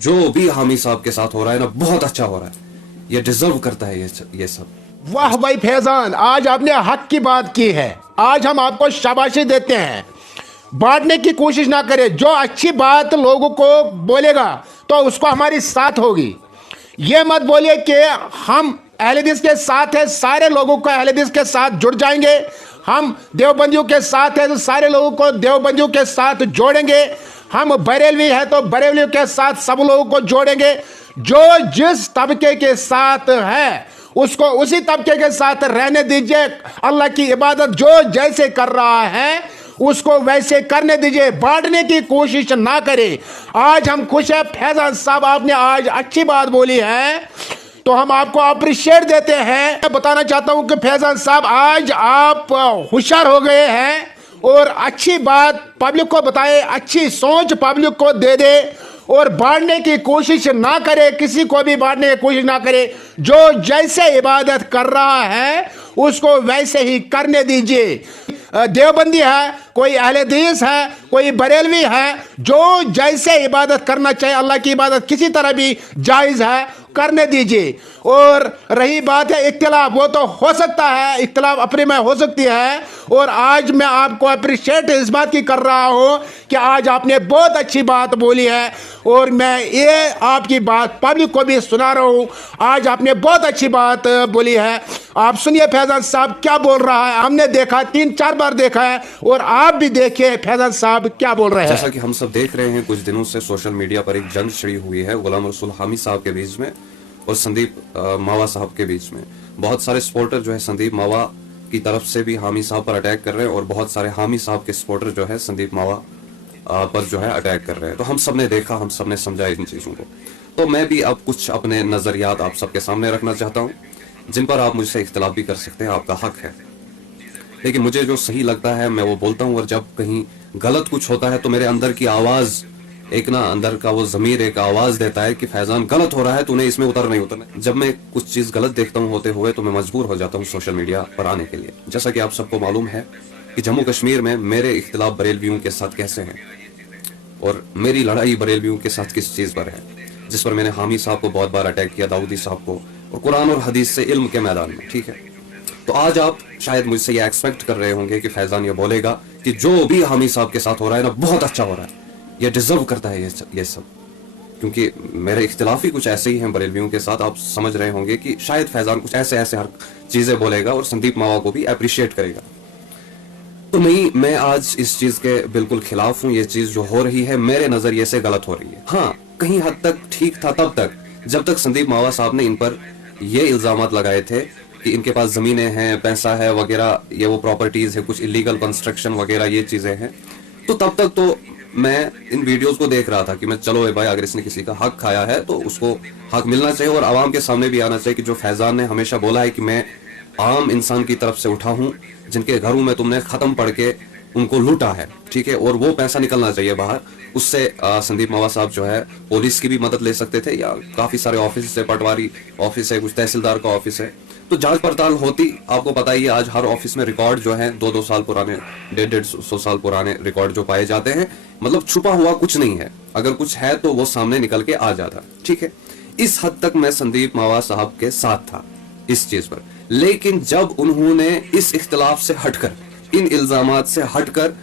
जो भी हामी साहब के साथ हो रहा है ना, बहुत अच्छा हो रहा है, ये डिजर्व करता है ये सब। वाह भाई फैजान, आज आपने हक की बात की है। आज हम आपको शाबाशी देते हैं। बांटने की कोशिश ना करें। जो अच्छी बात लोगों को बोलेगा तो उसको हमारी साथ होगी। ये मत बोलिए कि हम अहले हदीस के साथ है, सारे लोगों को अहले हदीस के साथ जुड़ जाएंगे। हम देवबंदियों के साथ है तो सारे लोगों को देवबंदियों के साथ जोड़ेंगे। हम बरेलवी है तो बरेलवियों के साथ सब लोगों को जोड़ेंगे। जो जिस तबके के साथ है उसको उसी तबके के साथ रहने दीजिए। अल्लाह की इबादत जो जैसे कर रहा है उसको वैसे करने दीजिए। बांटने की कोशिश ना करें। आज हम खुश हैं फैजान साहब, आपने आज अच्छी बात बोली है तो हम आपको अप्रिशिएट देते हैं। मैं बताना चाहता हूं कि फैजान साहब आज आप होशियार हो गए हैं और अच्छी बात पब्लिक को बताए, अच्छी सोच पब्लिक को दे दे और बांटने की कोशिश ना करे, किसी को भी बांटने की कोशिश ना करे। जो जैसे इबादत कर रहा है उसको वैसे ही करने दीजिए। देवबंदी है, कोई अहले हदीस है, कोई बरेलवी है, जो जैसे इबादत करना चाहिए, अल्लाह की इबादत किसी तरह भी जायज़ है, करने दीजिए। और रही बात है इख्तिलाफ, वो तो हो सकता है, इख्तिलाफ अपने में हो सकती है। और आज मैं आपको अप्रिशिएट इस बात की कर रहा हूँ कि आज आपने बहुत अच्छी बात बोली है और मैं ये आपकी बात पब्लिक को भी सुना रहा हूँ। आज आपने बहुत अच्छी बात बोली है। आप सुनिए फैजान साहब क्या बोल रहा है। हमने देखा, 3-4 बार देखा है और आप भी देखिए फैजान साहब क्या बोल रहे हैं। जैसा कि हम सब देख रहे हैं, कुछ दिनों से सोशल मीडिया पर एक जंग छिड़ी हुई है गुलाम रसूल हामी साहब के बीच में और संदीप मावा साहब के बीच में। बहुत सारे सपोर्टर जो है संदीप मावा की तरफ से भी हामी साहब पर अटैक कर रहे हैं और बहुत सारे हामी साहब के सपोर्टर जो है संदीप मावा पर जो है अटैक कर रहे हैं। तो हम सब ने देखा, हम सब ने समझा इन चीजों को। तो मैं भी अब कुछ अपने नजरियात आप सबके सामने रखना चाहता हूँ, जिन पर आप मुझसे इख्तिलाफ भी कर सकते हैं, आपका हक है। लेकिन मुझे जो सही लगता है मैं वो बोलता हूँ, और जब कहीं गलत कुछ होता है तो मेरे अंदर की आवाज एक ना, अंदर का वो जमीर एक आवाज देता है कि फैजान गलत हो रहा है, तूने इसमें नहीं उतरना। जब मैं कुछ चीज गलत देखता हूँ होते हुए तो मैं मजबूर हो जाता हूँ सोशल मीडिया पर आने के लिए। जैसा कि आप सबको मालूम है कि जम्मू कश्मीर में मेरे इख्तिलाफ बरेलवियों के साथ कैसे हैं और मेरी लड़ाई बरेलवियों के साथ किस चीज पर है, जिस पर मैंने हामी साहब को बहुत बार अटैक किया, दाऊदी साहब को, और कुरान और हदीस से इल्म के मैदान में। ठीक है, तो आज आप शायद मुझसे ये एक्सपेक्ट कर रहे होंगे कि फैजान ये बोलेगा कि जो भी हामी साहब के साथ हो रहा है ना, बहुत अच्छा हो रहा है, ये डिजर्व करता है ये सब। क्योंकि मेरे इख्तिलाफ ही कुछ ऐसे ही हैं बरेलवियों के साथ। आप समझ रहे होंगे कि शायद फैजान कुछ ऐसे हर चीजें बोलेगा और संदीप मावा को भी अप्रिशिएट करेगा। तो नहीं, मैं आज इस चीज के बिल्कुल खिलाफ हूं। ये चीज जो हो रही है मेरे नजरिए से गलत हो रही है। हाँ, कहीं हद तक ठीक था तब तक जब तक संदीप मावा साहब ने इन पर ये इल्जामात लगाए थे कि इनके पास जमीनें हैं, पैसा है वगैरह, ये वो प्रॉपर्टीज है, कुछ इलीगल कंस्ट्रक्शन वगैरह ये चीजें हैं। तो तब तक तो मैं इन वीडियोस को देख रहा था कि मैं चलो भाई, अगर इसने किसी का हक खाया है तो उसको हक मिलना चाहिए और आवाम के सामने भी आना चाहिए कि जो फैजान ने हमेशा बोला है कि मैं आम इंसान की तरफ से उठा हूं, जिनके घरों में तुमने खत्म पढ़ के उनको लूटा है, ठीक है, और वो पैसा निकलना चाहिए बाहर। उससे संदीप मावा साहब जो है पुलिस की भी मदद ले सकते थे, या काफी सारे ऑफिस से, पटवारी ऑफिस है, कुछ तहसीलदार का ऑफिस है, तो जांच पड़ताल होती। आपको पता ही है आज हर ऑफिस में रिकॉर्ड जो है 2-2 साल पुराने, 150-150 साल पुराने रिकॉर्ड जो पाए जाते हैं। मतलब छुपा हुआ कुछ नहीं है, अगर कुछ है तो वो सामने निकल के आ जाता। ठीक है, इस हद तक मैं संदीप मावा साहब के साथ था इस चीज पर। लेकिन जब उन्होंने इस इख्तिलाफ से हटकर, इन इल्जामात से हटकर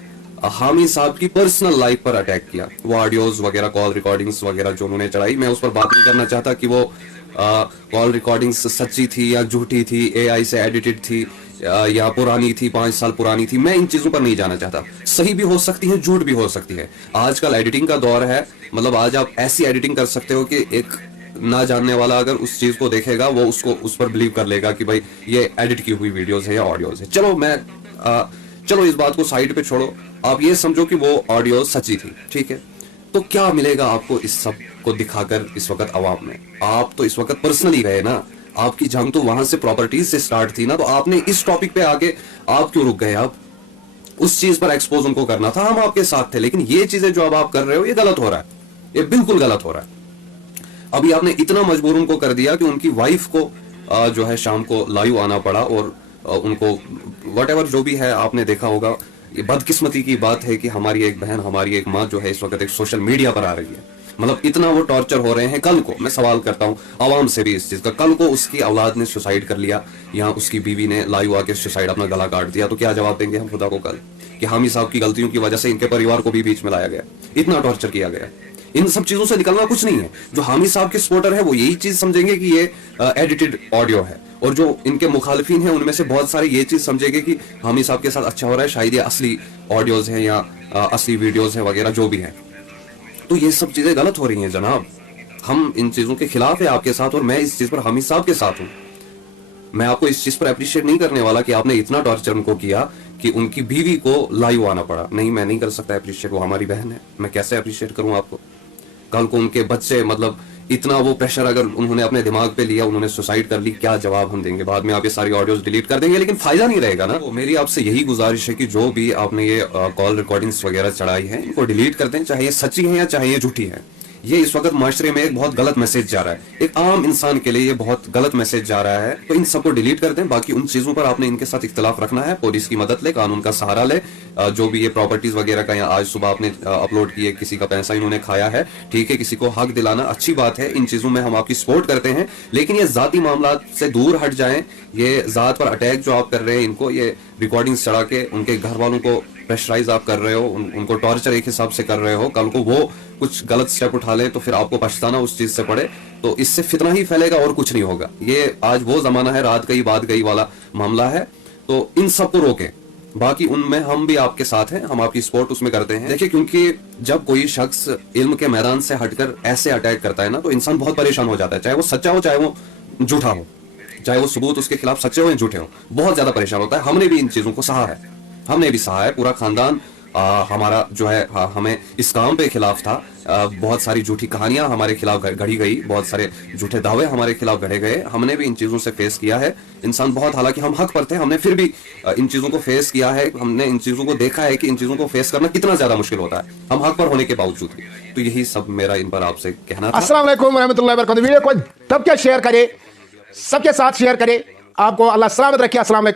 हामी साहब की पर्सनल लाइफ पर अटैक किया, वो ऑडियोज वगैरह, कॉल रिकॉर्डिंग्स वगैरह जो उन्होंने चढ़ाई, मैं उस पर बात नहीं करना चाहता कि वो कॉल रिकॉर्डिंग्स सच्ची थी या झूठी थी, एआई से एडिटेड थी या पुरानी थी, 5 साल पुरानी थी। मैं इन चीजों पर नहीं जाना चाहता। सही भी हो सकती है, झूठ भी हो सकती है। आजकल एडिटिंग का दौर है, मतलब आज आप ऐसी एडिटिंग कर सकते हो कि एक ना जानने वाला अगर उस चीज को देखेगा वो उसको उस पर बिलीव कर लेगा कि भाई ये एडिट की हुई वीडियोस है या ऑडियोज है। चलो इस बात को साइड पे छोड़ो, आप ये समझो कि वो ऑडियो सच्ची थी। ठीक है, तो क्या मिलेगा आपको इस सब को दिखाकर इस वक्त अवाम में? आप तो इस वक्त पर्सनली गए ना, आपकी जंग तो वहां से प्रॉपर्टीज से स्टार्ट थी ना, तो आपने इस टॉपिक पे आके आप क्यों रुक गए? आप उस चीज पर एक्सपोज उनको करना था, हम आपके साथ थे। लेकिन ये चीजें जो अब आप कर रहे हो ये गलत हो रहा है, ये बिल्कुल गलत हो रहा है। अभी आपने इतना मजबूर उनको कर दिया कि उनकी वाइफ को जो है शाम को लाइव आना पड़ा और उनको व्हाटएवर जो भी है, आपने देखा होगा। ये बदकिस्मती की बात है कि हमारी एक बहन, हमारी एक माँ जो है इस वक्त एक सोशल मीडिया पर आ रही है मतलब इतना वो टॉर्चर हो रहे हैं। कल को मैं सवाल करता हूँ आवाम से भी इस चीज का, कल को उसकी औलाद ने सुसाइड कर लिया या उसकी बीवी ने लाइव आके सुसाइड अपना गला काट दिया, तो क्या जवाब देंगे हम खुदा को कल कि हामी साहब की गलतियों की वजह से इनके परिवार को भी बीच में लाया गया, इतना टॉर्चर किया गया। इन सब चीजों से निकलना कुछ नहीं है। जो हामी साहब के सपोर्टर है वो यही चीज समझेंगे कि ये एडिटेड ऑडियो है, और जो इनके मुखालिफिन हैं उनमें से बहुत सारे ये चीज समझेंगे कि हामी साहब के साथ अच्छा हो रहा है, शायद ये असली ऑडियोज हैं या असली वीडियोज हैं वगैरह जो भी है। तो ये सब चीजें गलत हो रही हैं जनाब। हम इन चीजों के खिलाफ है आपके साथ, और मैं इस चीज पर हामी साहब के साथ हूं। मैं आपको इस चीज पर अप्रिशिएट नहीं करने वाला कि आपने इतना टॉर्चर उनको किया कि उनकी बीवी को लाइव आना पड़ा। नहीं, मैं नहीं कर सकता अप्रिशिएट, वो हमारी बहन है, मैं कैसे अप्रिशिएट करूं आपको। कल को उनके बच्चे, मतलब इतना वो प्रेशर अगर उन्होंने अपने दिमाग पे लिया, उन्होंने सुसाइड कर ली, क्या जवाब हम देंगे। बाद में आप ये सारी ऑडियोज डिलीट कर देंगे, लेकिन फायदा नहीं रहेगा ना। तो मेरी आपसे यही गुजारिश है कि जो भी आपने ये कॉल रिकॉर्डिंग्स वगैरह चढ़ाई है, इनको डिलीट कर दें, चाहे ये सच्ची है या चाहे ये झूठी है। ये इस वक्त माशरे में एक बहुत गलत मैसेज जा रहा है, एक आम इंसान के लिए ये बहुत गलत मैसेज जा रहा है। तो इन सबको डिलीट कर दें। बाकी उन चीजों पर आपने इनके साथ इख्तिलाफ रखना है, पुलिस की मदद ले, कानून का सहारा ले। जो भी ये प्रॉपर्टीज वगैरह का आज सुबह आपने अपलोड किए, किसी का पैसा इन्होंने खाया है, ठीक है, किसी को हक दिलाना अच्छी बात है, इन चीजों में हम आपकी सपोर्ट करते हैं, लेकिन ये जाती मामला से दूर हट जाएं। ये जात पर अटैक जो आप कर रहे हैं, इनको ये रिकॉर्डिंग्स चढ़ा के उनके घर वालों को प्रेशराइज आप कर रहे हो, उनको टॉर्चर एक हिसाब से कर रहे हो। कल को वो कुछ गलत स्टेप उठा ले तो फिर आपको पछताना उस चीज से पड़े, तो इससे फितना ही फैलेगा और कुछ नहीं होगा। ये आज वो जमाना है, रात गई बात गई वाला मामला है। तो इन सबको रोके। बाकी उनमें हम भी आपके साथ हैं, हम आपकी सपोर्ट उसमें करते हैं। देखिए, क्योंकि जब कोई शख्स इल्म के मैदान से हटकर ऐसे अटैक करता है ना, तो इंसान बहुत परेशान हो जाता है, चाहे वो सच्चा हो चाहे वो झूठा हो, चाहे वो सबूत उसके खिलाफ सच्चे हो या झूठे हो, बहुत ज्यादा परेशान होता है। हमने भी इन चीजों को सहा है, हमने भी सहा है, पूरा खानदान हमारा जो है हमें इस काम पे खिलाफ था। बहुत सारी झूठी कहानियां हमारे खिलाफ गढ़ी गई, बहुत सारे झूठे दावे हमारे खिलाफ गढ़े गए। हमने भी इन चीजों से फेस किया है। इंसान बहुत, हालांकि हम हक पर थे, हमने फिर भी इन चीजों को फेस किया है। हमने इन चीजों को देखा है कि इन चीजों को फेस करना कितना ज्यादा मुश्किल होता है, हम हक पर होने के बावजूद भी। तो यही सब मेरा इन पर आपसे कहना था। अस्सलाम वालेकुम रहमतुल्लाहि व बरकातहू। वीडियो को तब क्या शेयर करे, सबके साथ शेयर करे। आपको अल्लाह सलामत रखे। अस्सलाम वालेकुम।